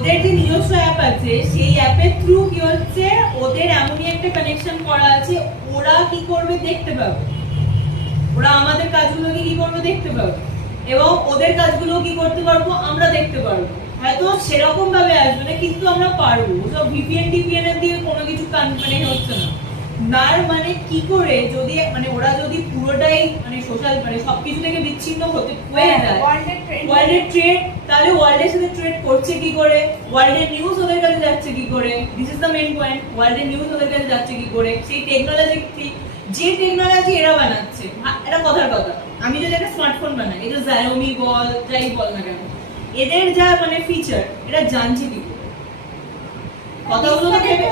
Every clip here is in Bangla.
ওদের যে নিজস্ব অ্যাপ আছে সেই অ্যাপের থ্রু কি হচ্ছে ওদের এমনই একটা কানেকশন করা আছে, ওরা কি করবে দেখতে পাবে, ওরা আমাদের কাজগুলোকে কি করবে দেখতে পাবে, এবং ওদের কাজগুলো কি করতে পারবো আমরা দেখতে পারবো। হয়তো সেরকম ভাবে আসবে না কিন্তু আমরা পারবো। সব ভিপিএন টিপিএন এর দিকে কোনো কিছু মানে হচ্ছে না। নার মানে কি করে যদি মানে ওরা যদি পুরোটাই মানে সোশ্যাল মানে সবকিছু থেকে বিচ্ছিন্ন হতে হয়ে যায়, ওয়ার্ল্ডের ট্রেড, তাহলে ওয়ার্ল্ডের সাথে ট্রেড করছে কি করে, ওয়ার্ল্ডের নিউজ ওদের কাছে যাচ্ছে কি করে, this is the main point. ওয়ার্ল্ডের নিউজ ওদের কাছে যাচ্ছে কি করে, সেই টেকনোলজি, যে টেকনোলজি এরা বানাচ্ছে, এটা কথার কথা। আমি যদি একটা স্মার্টফোন বানাই, এটা Xiaomi বল যাই বল না কেন, এদের যা মানে ফিচার এটা জানছে কি করে, কথাগুলো তো ভেবে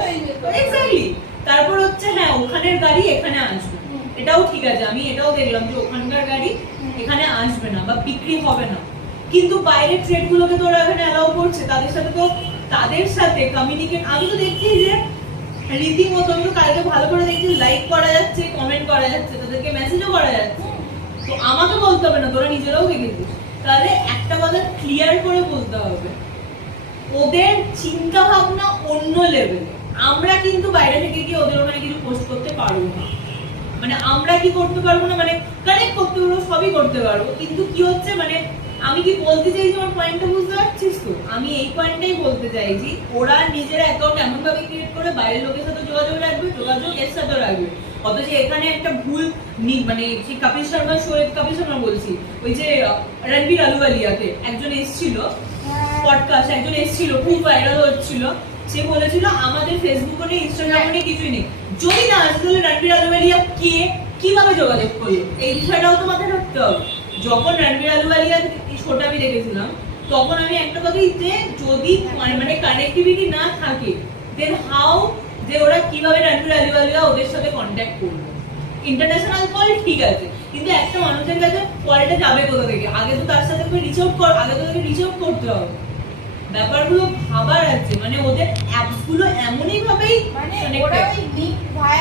এক্স্যাক্টলি। তারপর হচ্ছে হ্যাঁ ওখানের গাড়ি এখানে আসবে, এটাও ঠিক আছে, আমি এটাও দেখলাম যে ওখানকার গাড়ি এখানে আসবে না বা বিক্রি হবে না, কিন্তু বাইরের ট্রেড গুলোকে তো ওরা এখানে অ্যালাউ করছে, তাদের সাথে কমিউনিকেট। আমি তো দেখছি যে রীতিমতন তো কালকে ভালো করে দেখছি লাইক করা যাচ্ছে, কমেন্ট করা যাচ্ছে, তাদেরকে মেসেজও করা যাচ্ছে। তো আমাকে বলতে হবে না, তোরা নিজেরাও দেখেছিস। তাহলে একটা কথা ক্লিয়ার করে বলতে হবে, ওদের চিন্তা ভাবনা অন্য লেভেলে। আমরা কিন্তু বাইরে থেকে গিয়ে ওদের ওখানে কিছু পোস্ট করতে পারবো না, মানে আমরা কি করতে পারবো না, মানে কানেক্ট করতে পারবো, সবই করতে পারবো, কিন্তু কি হচ্ছে মানে আমি কি বলতে চাইছি আমার পয়েন্টটা বুঝতে পারছিস তো? আমি এই পয়েন্টটাই বলতে চাইছি, ওরা নিজের অ্যাকাউন্ট এমন ভাবে ক্রিয়েট করে বাইরের লোকের সাথে যোগাযোগ রাখবে, যোগাযোগ এর সাথে রাখবে, অথচ এখানে একটা ভুল মানে সেই কপিল শর্মা শো, কপিল শর্মা বলছি, ওই যে রণবীর আলুওয়ালিয়াতে একজন এসেছিল পডকাস্ট, একজন এসেছিল খুব ভাইরাল হচ্ছিল, সে বলেছিল আমাদের ফেসবুক নেই, ইনস্টাগ্রাম নেই, কিছুই নেই। যদি না আসে তাহলে রণবীর আলুওয়ালিয়া কে কিভাবে যোগাযোগ করলো, এই বিষয়টাও তো মাথায় রাখতে হবে। যখন রণবীর আলুওয়ালিয়া শোটা আমি দেখেছিলাম, তখন আমি একটা কথাই যে যদি মানে কানেক্টিভিটি না থাকে, দেন হাউ যে ওরা কিভাবে রণবীর আলুওয়ালিয়া ওদের সাথে কন্ট্যাক্ট করবে। ইন্টারন্যাশনাল কল ঠিক আছে, কিন্তু একটা মানুষের কাছে কলটা যাবে কোথা থেকে? আগে তো তার সাথে রিচ আউট আগে তো তাকে রিচ আউট করতে হবে। ব্যাপারগুলো ভাবার আছে, মানে ওদের অ্যাপস গুলো এমনই ভাবেই মানে ওরা ওই লিঙ্ক ভাই